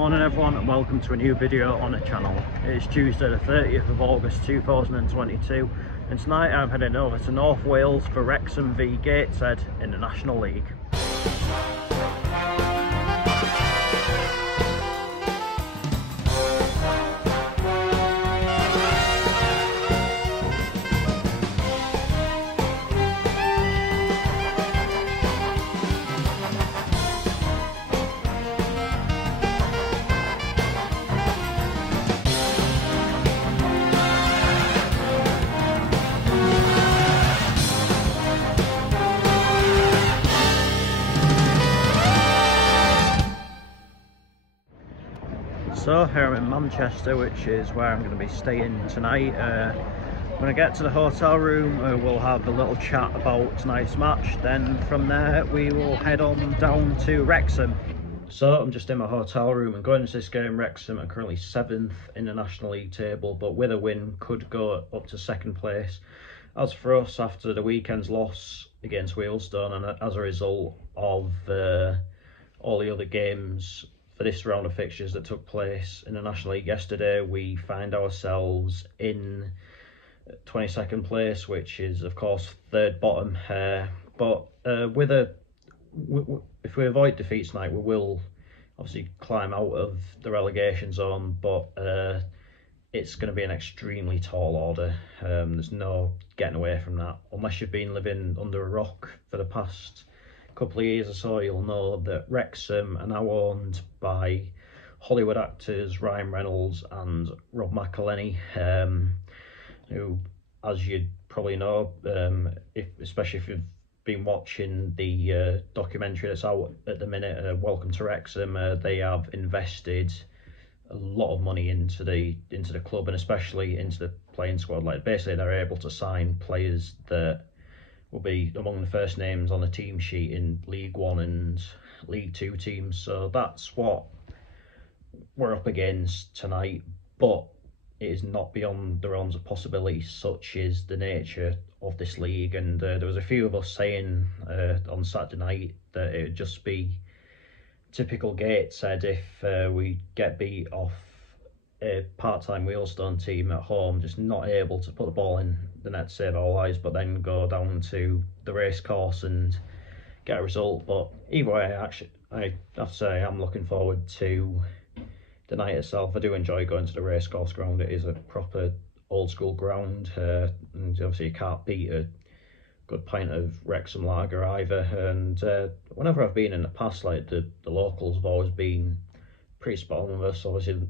morning everyone, and welcome to a new video on the channel. It's Tuesday the 30th of August 2022, and tonight I'm heading over to North Wales for Wrexham v Gateshead in the National League. So here I'm in Manchester, which is where I'm going to be staying tonight. When I get to the hotel room, we'll have a little chat about tonight's match. Then from there we will head on down to Wrexham. So I'm just in my hotel room and going into this game. Wrexham are currently 7th in the National League table, but with a win could go up to 2nd place. As for us, after the weekend's loss against Wealdstone, and as a result of all the other games for this round of fixtures that took place in the National League yesterday, we find ourselves in 22nd place, which is of course 3rd bottom. But if we avoid defeat tonight, we will obviously climb out of the relegation zone, but it's going to be an extremely tall order. There's no getting away from that. Unless you've been living under a rock for the past couple of years or so, you'll know that Wrexham are now owned by Hollywood actors Ryan Reynolds and Rob McElhenney, who, as you probably know, especially if you've been watching the documentary that's out at the minute, Welcome to Wrexham, they have invested a lot of money into the club, and especially into the playing squad. Like, basically they're able to sign players that will be among the first names on the team sheet in League One and League Two teams. So that's what we're up against tonight, but it is not beyond the realms of possibility. Such is the nature of this league, and there was a few of us saying on Saturday night that it would just be typical Gateshead if we get beat off a part-time Wealdstone team at home, just not able to put the ball in the net to save our lives, but then go down to the racecourse and get a result. But either way, I have to say I'm looking forward to the night itself. I do enjoy going to the racecourse ground. It is a proper old school ground, and obviously you can't beat a good pint of Wrexham lager either. And whenever I've been in the past, like the locals have always been pretty spot on with us. Obviously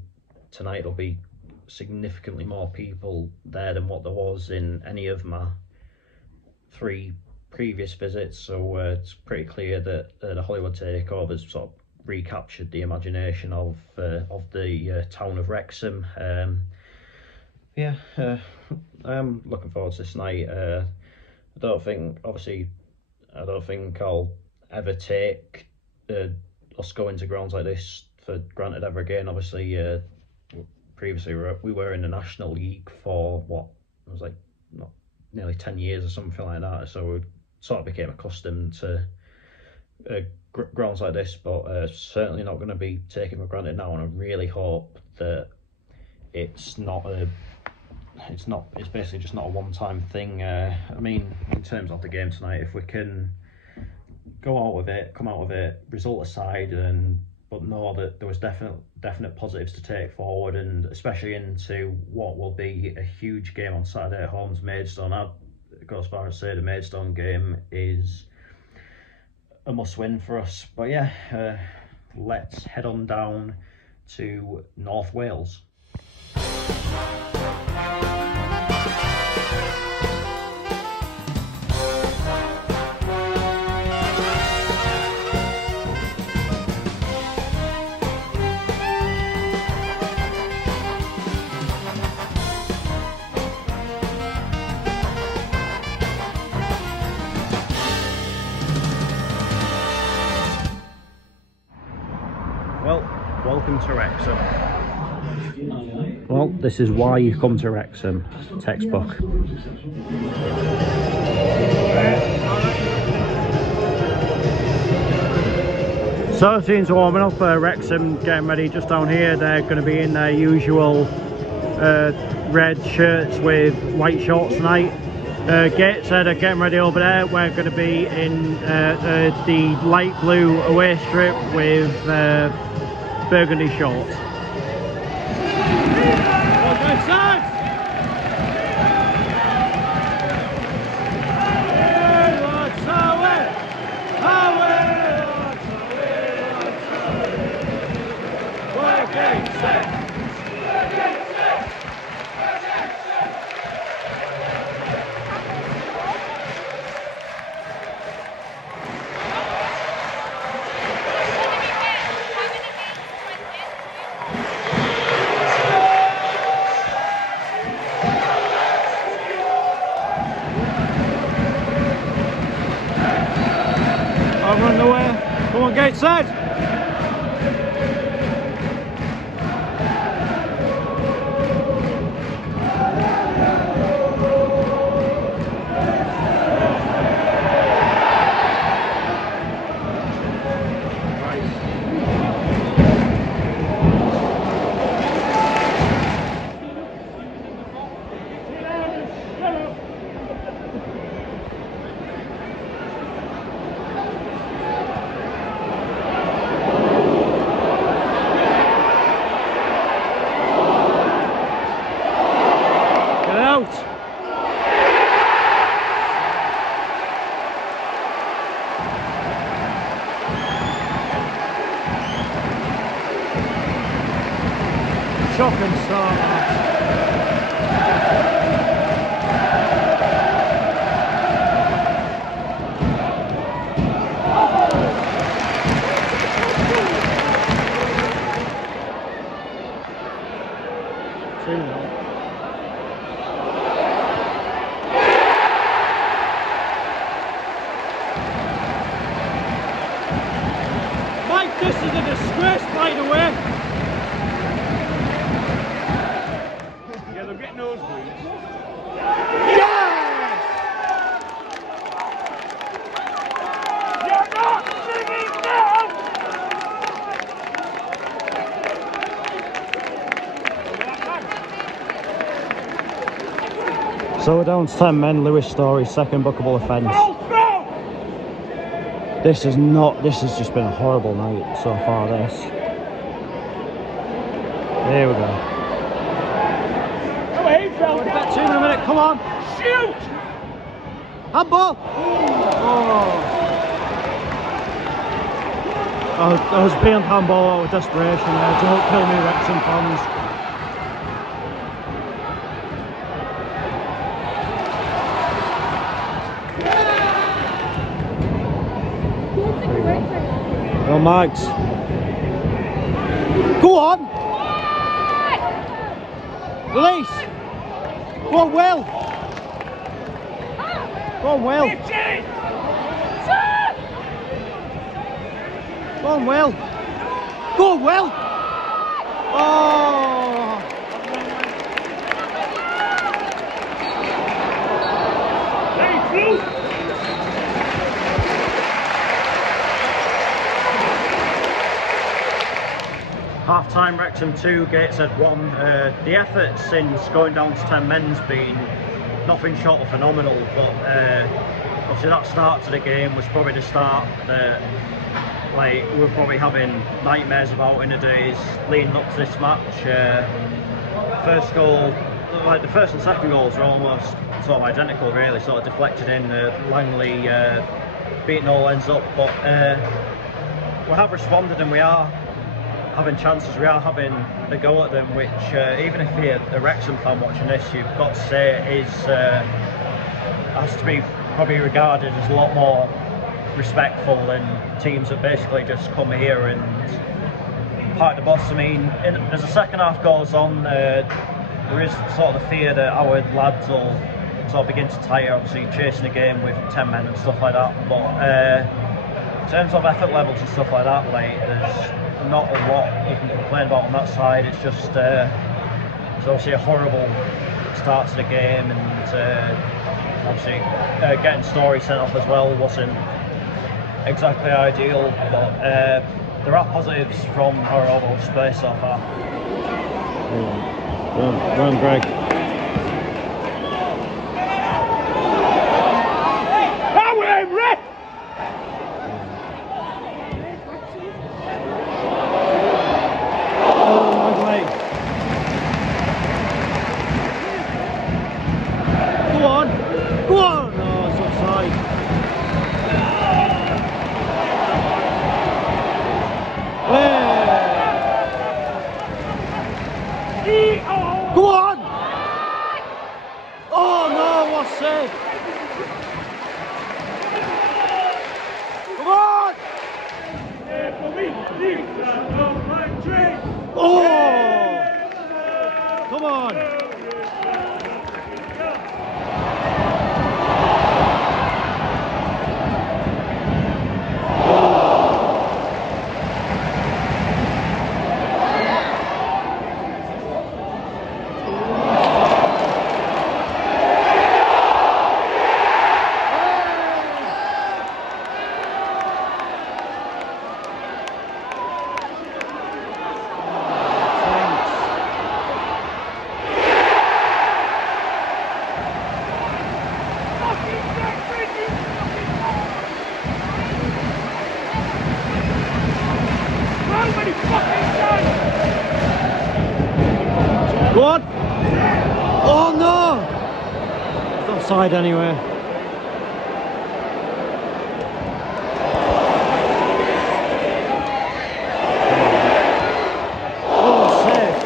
tonight there'll be significantly more people there than what there was in any of my 3 previous visits, so it's pretty clear that the Hollywood takeover's sort of recaptured the imagination of the town of Wrexham. I'm looking forward to this night. I don't think I'll ever take us going to grounds like this for granted ever again. Obviously, previously we were in the National League for what was like nearly 10 years or something like that, so we sort of became accustomed to grounds like this, but certainly not going to be taken for granted now. And I really hope that it's basically just not a one-time thing. I mean, in terms of the game tonight, if we can come out of it result aside, but know that there was definite positives to take forward, and especially into what will be a huge game on Saturday at home to Maidstone. I'd go as far as say the Maidstone game is a must-win for us. But yeah, let's head on down to North Wales. Well, welcome to Wrexham. Well, this is why you come to Wrexham. Textbook. So scenes warming up. Wrexham getting ready just down here. They're going to be in their usual red shirts with white shorts tonight. Gateshead are getting ready over there. We're going to be in the light blue away strip with burgundy shorts. I'm running away. Come on, Gateshead. Shocking start. Mike, this is a disgrace, by the way. So we're down to 10 men. Lewis Story, second bookable offence. This has just been a horrible night so far, this. Here we go. About 2 in a minute, come on! Shoot! Handball! Oh. I was being handball out of desperation there. Don't kill me, Wrexham fans. Go on, Mags. Go on! Release! Go on, Will! Go on, Will! Go on, Will! Go on, Will! Oh! Half time, Wrexham 2, Gateshead 1. The effort since going down to 10 men's been nothing short of phenomenal, but obviously that start to the game was probably the start that we were probably having nightmares about in the days leading up to this match. First goal, the first and second goals were almost sort of identical, really, sort of deflected in. Langley beating all ends up, but we have responded and we are having chances, we are having a go at them, which even if you're a Wrexham fan watching this, you've got to say has to be probably regarded as a lot more respectful than teams that basically just come here and park the bus. I mean, as the second half goes on, there is sort of the fear that our lads will sort of begin to tire, obviously chasing the game with 10 men and stuff like that, but in terms of effort levels and stuff like that, like, there's not a lot you can complain about on that side. It's just it's obviously a horrible start to the game, and obviously getting Story sent off as well wasn't exactly ideal, but There are positives from our overall display so far. Run, Greg. Go on! Oh no, what save! Come on! Oh! Come on! What? Oh no! It's offside anyway. Oh, save!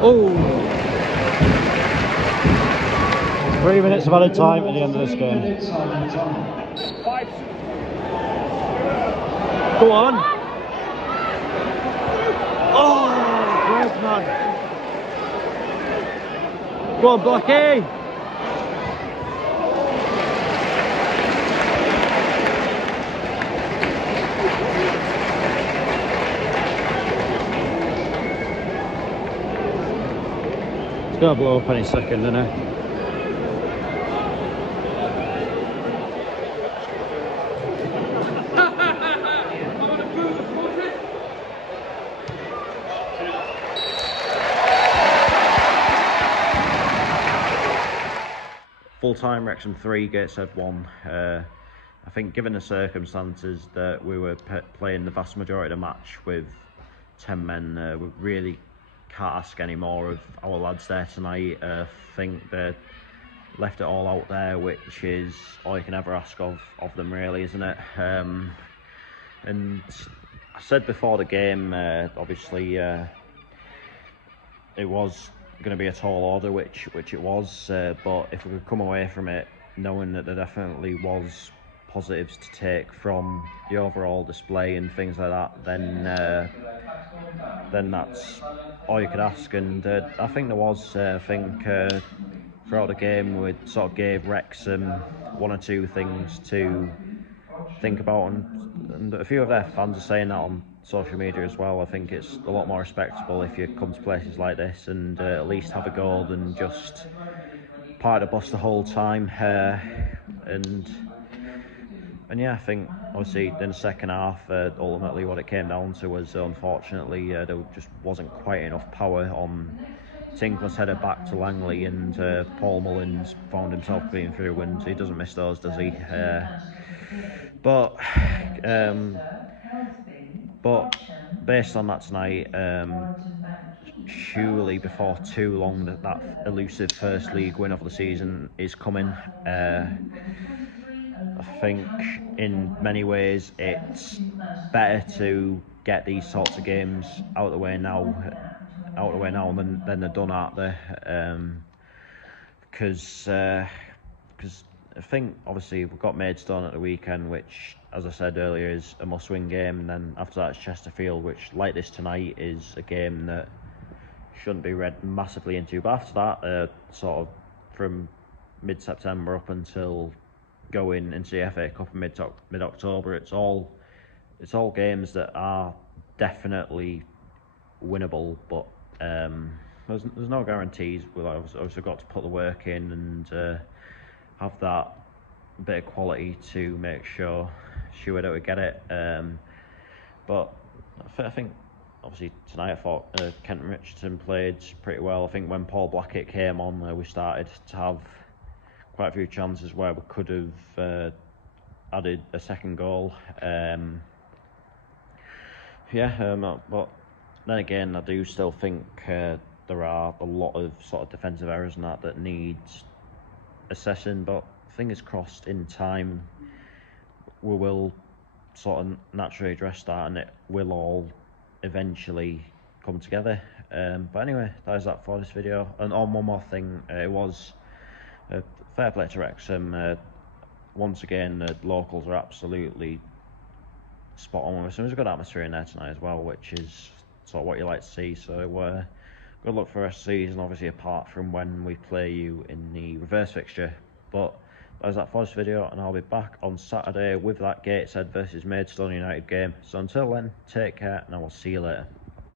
Oh! 3 minutes of added time at the end of this game. Go on! Oh! Great man! Go on, Blackie! It's gonna blow up any second, isn't it? Full time Wrexham 3, Gateshead 1. I think given the circumstances that we were playing the vast majority of the match with 10 men, we really can't ask any more of our lads there tonight. I think they left it all out there, which is all you can ever ask of them, really, isn't it? And I said before the game, obviously it was going to be a tall order, which it was, but if we could come away from it knowing that there definitely was positives to take from the overall display and things like that, then that's all you could ask. And I think there was, I think throughout the we sort of gave Wrexham one or two things to think about, and a few of their fans are saying that on social media as well. I think it's a lot more respectable if you come to places like this and at least have a goal than just park the bus the whole time. And yeah, I think obviously in the second half, ultimately what it came down to was, unfortunately, there just wasn't quite enough power on Tinkler's header back to Langley, and Paul Mullins found himself being through, and he doesn't miss those, does he? But based on that tonight, surely before too long that elusive first league win of the season is coming. I think in many ways it's better to get these sorts of games out of the way now than they're done, aren't they? Because I think obviously we've got Maidstone at the weekend, which, as I said earlier, is a must-win game, and then after that it's Chesterfield, which, like this tonight, is a game that shouldn't be read massively into. But after that, sort of from mid-September up until going into the FA Cup in mid-October. It's all games that are definitely winnable, but there's no guarantees. We've obviously got to put the work in and have that bit of quality to make sure that we get it. But I think obviously tonight I thought Kent and Richardson played pretty well. I think when Paul Blackett came on, we started to have quite a few chances where we could have added a second goal. But then again, I do still think there are a lot of sort of defensive errors and that needs assessing. But fingers crossed, in time we will sort of naturally address that, and it will all eventually come together. But anyway, that is that for this video. And on one more thing, it was fair play to Wrexham. Once again, the locals are absolutely spot on with us. There was a good atmosphere in there tonight as well, which is sort of what you like to see. So good luck for the rest of the season, obviously apart from when we play you in the reverse fixture. But that is that for this video, and I'll be back on Saturday with that Gateshead versus Maidstone United game. So until then, take care, and I will see you later.